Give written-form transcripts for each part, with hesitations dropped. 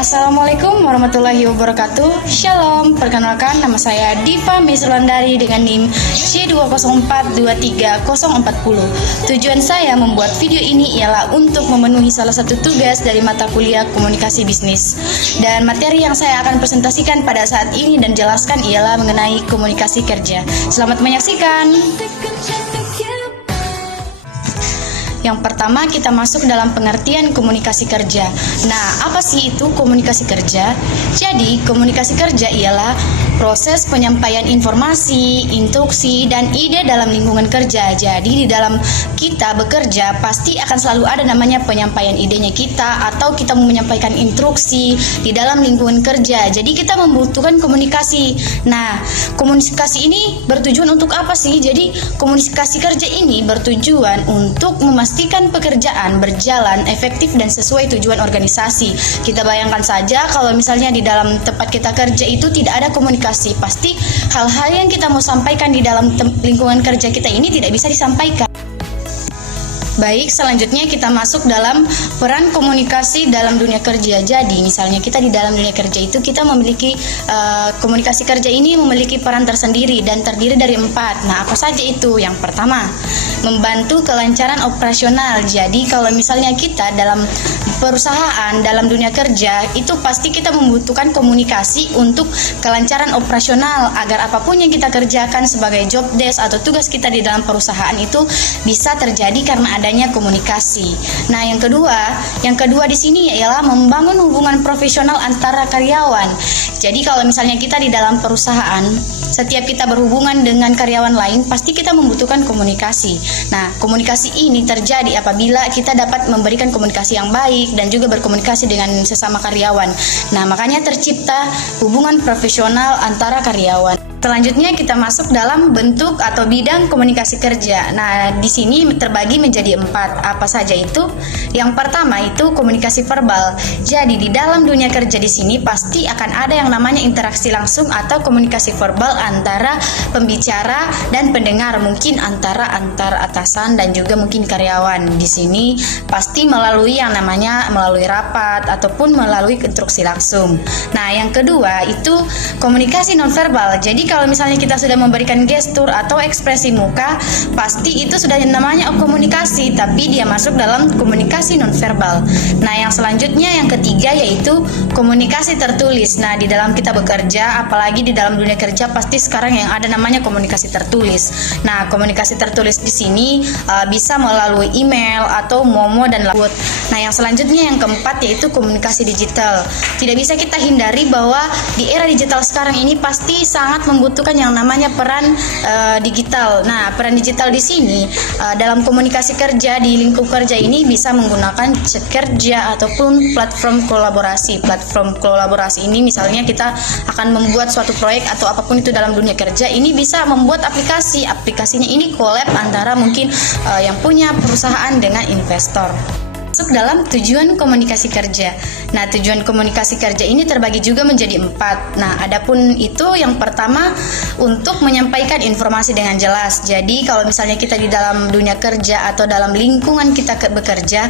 Assalamualaikum warahmatullahi wabarakatuh. Shalom, perkenalkan nama saya Diva Mislandari dengan NIM C20423040. Tujuan saya membuat video ini ialah untuk memenuhi salah satu tugas dari mata kuliah komunikasi bisnis. Dan materi yang saya akan presentasikan pada saat ini dan jelaskan ialah mengenai komunikasi kerja. Selamat menyaksikan. Yang pertama, kita masuk dalam pengertian komunikasi kerja. Nah, apa sih itu komunikasi kerja? Jadi, komunikasi kerja ialah proses penyampaian informasi, instruksi, dan ide dalam lingkungan kerja. Jadi, di dalam kita bekerja, pasti akan selalu ada namanya penyampaian idenya kita, atau kita mau menyampaikan instruksi di dalam lingkungan kerja. Jadi, kita membutuhkan komunikasi. Nah, komunikasi ini bertujuan untuk apa sih? Jadi, komunikasi kerja ini bertujuan untuk memastikan pekerjaan berjalan efektif dan sesuai tujuan organisasi. Kita bayangkan saja kalau misalnya di dalam tempat kita kerja itu tidak ada komunikasi, pasti hal-hal yang kita mau sampaikan di dalam lingkungan kerja kita ini tidak bisa disampaikan. Baik, selanjutnya kita masuk dalam peran komunikasi dalam dunia kerja. Jadi, misalnya kita di dalam dunia kerja itu kita memiliki komunikasi kerja ini memiliki peran tersendiri dan terdiri dari 4. Nah, apa saja itu? Yang pertama, membantu kelancaran operasional. Jadi, kalau misalnya kita dalam perusahaan, dalam dunia kerja, itu pasti kita membutuhkan komunikasi untuk kelancaran operasional agar apapun yang kita kerjakan sebagai job desk atau tugas kita di dalam perusahaan itu bisa terjadi karena adanya komunikasi. Nah, yang kedua di sini ialah membangun hubungan profesional antara karyawan. Jadi kalau misalnya kita di dalam perusahaan, setiap kita berhubungan dengan karyawan lain, pasti kita membutuhkan komunikasi. Nah, komunikasi ini terjadi apabila kita dapat memberikan komunikasi yang baik dan juga berkomunikasi dengan sesama karyawan. Nah, makanya tercipta hubungan profesional antara karyawan. Selanjutnya kita masuk dalam bentuk atau bidang komunikasi kerja. Nah, di sini terbagi menjadi 4. Apa saja itu? Yang pertama itu komunikasi verbal. Jadi di dalam dunia kerja di sini pasti akan ada yang namanya interaksi langsung atau komunikasi verbal antara pembicara dan pendengar, mungkin antara atasan dan juga mungkin karyawan. Di sini pasti melalui yang namanya melalui rapat ataupun melalui instruksi langsung. Nah, yang kedua itu komunikasi nonverbal. Jadi kalau misalnya kita sudah memberikan gestur atau ekspresi muka, pasti itu sudah namanya komunikasi, tapi dia masuk dalam komunikasi nonverbal. Nah, yang selanjutnya yang ketiga yaitu komunikasi tertulis. Nah, di dalam kita bekerja, apalagi di dalam dunia kerja, pasti sekarang yang ada namanya komunikasi tertulis. Nah, komunikasi tertulis di sini bisa melalui email atau momo dan laut. Nah, yang selanjutnya yang keempat yaitu komunikasi digital. Tidak bisa kita hindari bahwa di era digital sekarang ini pasti sangat membutuhkan yang namanya peran digital. Nah, peran digital di sini dalam komunikasi kerja di lingkup kerja ini bisa menggunakan chat kerja ataupun platform kolaborasi. Platform kolaborasi ini misalnya kita akan membuat suatu proyek atau apapun itu dalam dunia kerja, ini bisa membuat aplikasi. Aplikasinya ini collab antara mungkin yang punya perusahaan dengan investor. Masuk dalam tujuan komunikasi kerja. Nah, tujuan komunikasi kerja ini terbagi juga menjadi 4. Nah, adapun itu yang pertama untuk menyampaikan informasi dengan jelas. Jadi, kalau misalnya kita di dalam dunia kerja atau dalam lingkungan kita bekerja,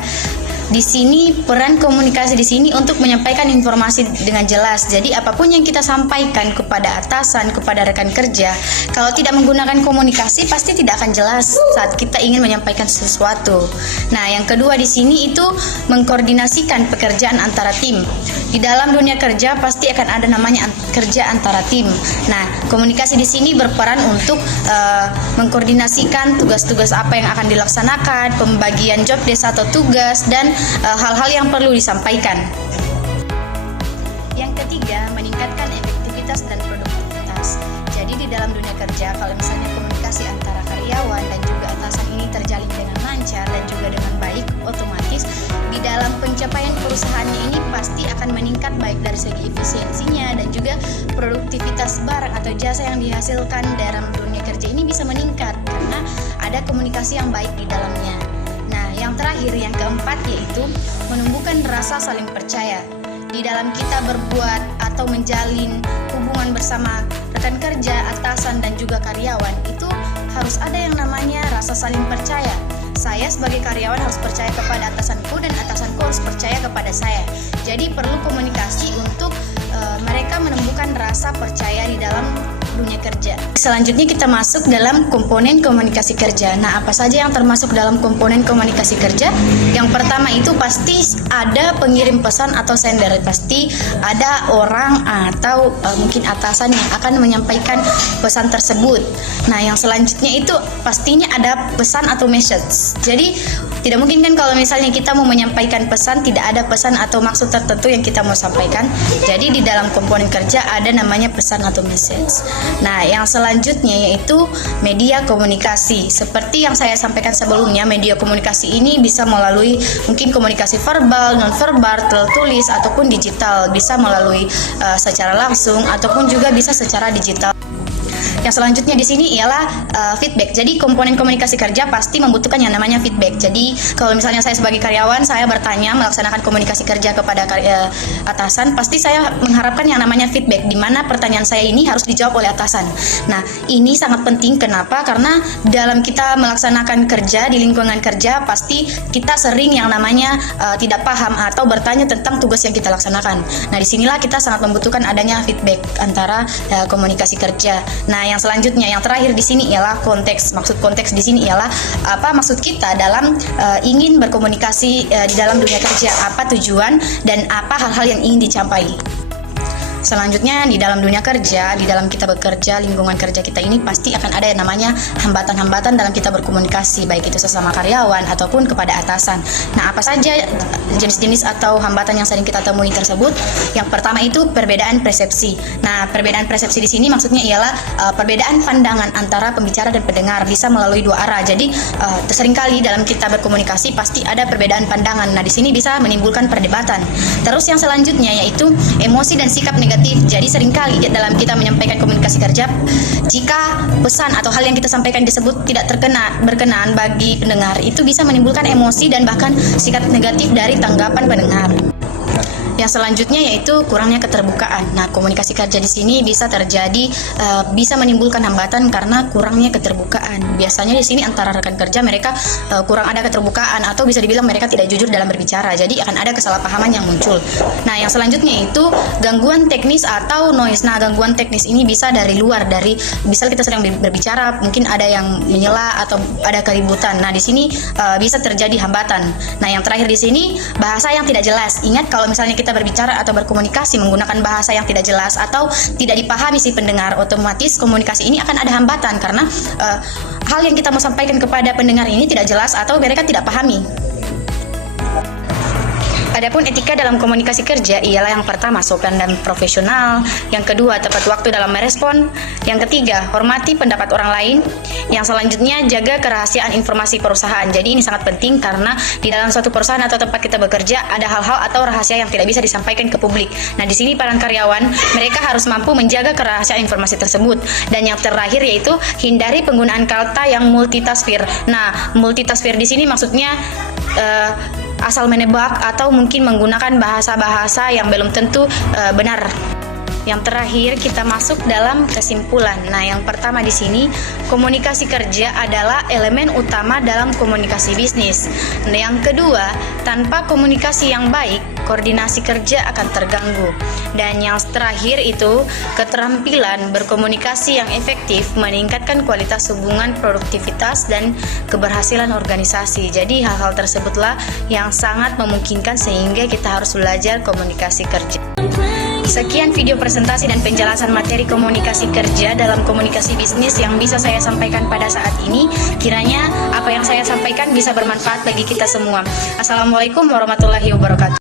di sini peran komunikasi di sini untuk menyampaikan informasi dengan jelas. Jadi apapun yang kita sampaikan kepada atasan, kepada rekan kerja, kalau tidak menggunakan komunikasi pasti tidak akan jelas saat kita ingin menyampaikan sesuatu. Nah, yang kedua di sini itu mengkoordinasikan pekerjaan antara tim. Di dalam dunia kerja pasti akan ada namanya kerja antara tim. Nah, komunikasi di sini berperan untuk mengkoordinasikan tugas-tugas apa yang akan dilaksanakan, pembagian job desk atau tugas, dan hal-hal yang perlu disampaikan. Yang ketiga, meningkatkan efektivitas dan produktivitas. Jadi di dalam dunia kerja, kalau misalnya komunikasi antara karyawan dan juga atasan ini terjalin dengan lancar dan juga dengan baik, otomatis di dalam pencapaian perusahaannya ini pasti akan meningkat baik dari segi efisiensinya dan juga produktivitas barang atau jasa yang dihasilkan dalam dunia kerja ini bisa meningkat karena ada komunikasi yang baik di dalamnya. Nah, yang terakhir, yang keempat yaitu menumbuhkan rasa saling percaya. Di dalam kita berbuat atau menjalin hubungan bersama rekan kerja, atasan dan juga karyawan, itu harus ada yang namanya rasa saling percaya. Saya sebagai karyawan harus percaya kepada atasanku dan atasanku harus percaya kepada saya. Jadi perlu komunikasi untuk mereka menumbuhkan rasa percaya di dalam dunia kerja. Selanjutnya kita masuk dalam komponen komunikasi kerja. Nah, apa saja yang termasuk dalam komponen komunikasi kerja? Yang pertama itu pasti ada pengirim pesan atau sender. Pasti ada orang atau mungkin atasan yang akan menyampaikan pesan tersebut. Nah, yang selanjutnya itu pastinya ada pesan atau message. Jadi tidak mungkin kan kalau misalnya kita mau menyampaikan pesan tidak ada pesan atau maksud tertentu yang kita mau sampaikan. Jadi di dalam komponen kerja ada namanya pesan atau message. Nah, yang selanjutnya yaitu media komunikasi. Seperti yang saya sampaikan sebelumnya, media komunikasi ini bisa melalui mungkin komunikasi verbal, non-verbal, tertulis ataupun digital. Bisa melalui secara langsung ataupun juga bisa secara digital. Yang selanjutnya di sini ialah feedback. Jadi komponen komunikasi kerja pasti membutuhkan yang namanya feedback. Jadi kalau misalnya saya sebagai karyawan, saya bertanya melaksanakan komunikasi kerja kepada atasan, pasti saya mengharapkan yang namanya feedback, di mana pertanyaan saya ini harus dijawab oleh atasan. Nah, ini sangat penting. Kenapa? Karena dalam kita melaksanakan kerja di lingkungan kerja, pasti kita sering yang namanya tidak paham atau bertanya tentang tugas yang kita laksanakan. Nah, disinilah kita sangat membutuhkan adanya feedback antara komunikasi kerja. Nah, yang selanjutnya, yang terakhir di sini ialah konteks. Maksud konteks di sini ialah apa maksud kita dalam ingin berkomunikasi di dalam dunia kerja, apa tujuan dan apa hal-hal yang ingin dicapai. Selanjutnya di dalam dunia kerja, di dalam kita bekerja, lingkungan kerja kita ini pasti akan ada yang namanya hambatan-hambatan dalam kita berkomunikasi, baik itu sesama karyawan ataupun kepada atasan. Nah, apa saja jenis-jenis atau hambatan yang sering kita temui tersebut? Yang pertama itu perbedaan persepsi. Nah, perbedaan persepsi di sini maksudnya ialah perbedaan pandangan antara pembicara dan pendengar, bisa melalui dua arah. Jadi seringkali dalam kita berkomunikasi pasti ada perbedaan pandangan. Nah, di sini bisa menimbulkan perdebatan. Terus yang selanjutnya yaitu emosi dan sikap negatif. Jadi seringkali dalam kita menyampaikan komunikasi kerja, jika pesan atau hal yang kita sampaikan disebut tidak berkenan bagi pendengar, itu bisa menimbulkan emosi dan bahkan sikap negatif dari tanggapan pendengar. Yang selanjutnya yaitu kurangnya keterbukaan. Nah, komunikasi kerja di sini bisa terjadi bisa menimbulkan hambatan karena kurangnya keterbukaan. Biasanya di sini antara rekan kerja mereka kurang ada keterbukaan atau bisa dibilang mereka tidak jujur dalam berbicara. Jadi akan ada kesalahpahaman yang muncul. Nah, yang selanjutnya itu gangguan teknis atau noise. Nah, gangguan teknis ini bisa dari luar, dari misal kita sedang berbicara, mungkin ada yang menyela atau ada keributan. Nah, di sini bisa terjadi hambatan. Nah, yang terakhir di sini bahasa yang tidak jelas. Ingat kalau misalnya kita berbicara atau berkomunikasi menggunakan bahasa yang tidak jelas atau tidak dipahami si pendengar, otomatis komunikasi ini akan ada hambatan karena hal yang kita mau sampaikan kepada pendengar ini tidak jelas atau mereka tidak pahami. Adapun etika dalam komunikasi kerja ialah yang pertama sopan dan profesional, yang kedua tepat waktu dalam merespon, yang ketiga hormati pendapat orang lain, yang selanjutnya jaga kerahasiaan informasi perusahaan. Jadi ini sangat penting karena di dalam suatu perusahaan atau tempat kita bekerja ada hal-hal atau rahasia yang tidak bisa disampaikan ke publik. Nah, di sini para karyawan mereka harus mampu menjaga kerahasiaan informasi tersebut. Dan yang terakhir yaitu hindari penggunaan kata yang multitafsir. Nah, multitafsir di sini maksudnya asal menebak atau mungkin menggunakan bahasa-bahasa yang belum tentu benar. Yang terakhir kita masuk dalam kesimpulan. Nah, yang pertama di sini komunikasi kerja adalah elemen utama dalam komunikasi bisnis. Nah, yang kedua, tanpa komunikasi yang baik, koordinasi kerja akan terganggu. Dan yang terakhir itu keterampilan berkomunikasi yang efektif meningkatkan kualitas hubungan, produktivitas dan keberhasilan organisasi. Jadi hal-hal tersebutlah yang sangat memungkinkan sehingga kita harus belajar komunikasi kerja. Sekian video presentasi dan penjelasan materi komunikasi kerja dalam komunikasi bisnis yang bisa saya sampaikan pada saat ini. Kiranya apa yang saya sampaikan bisa bermanfaat bagi kita semua. Assalamualaikum warahmatullahi wabarakatuh.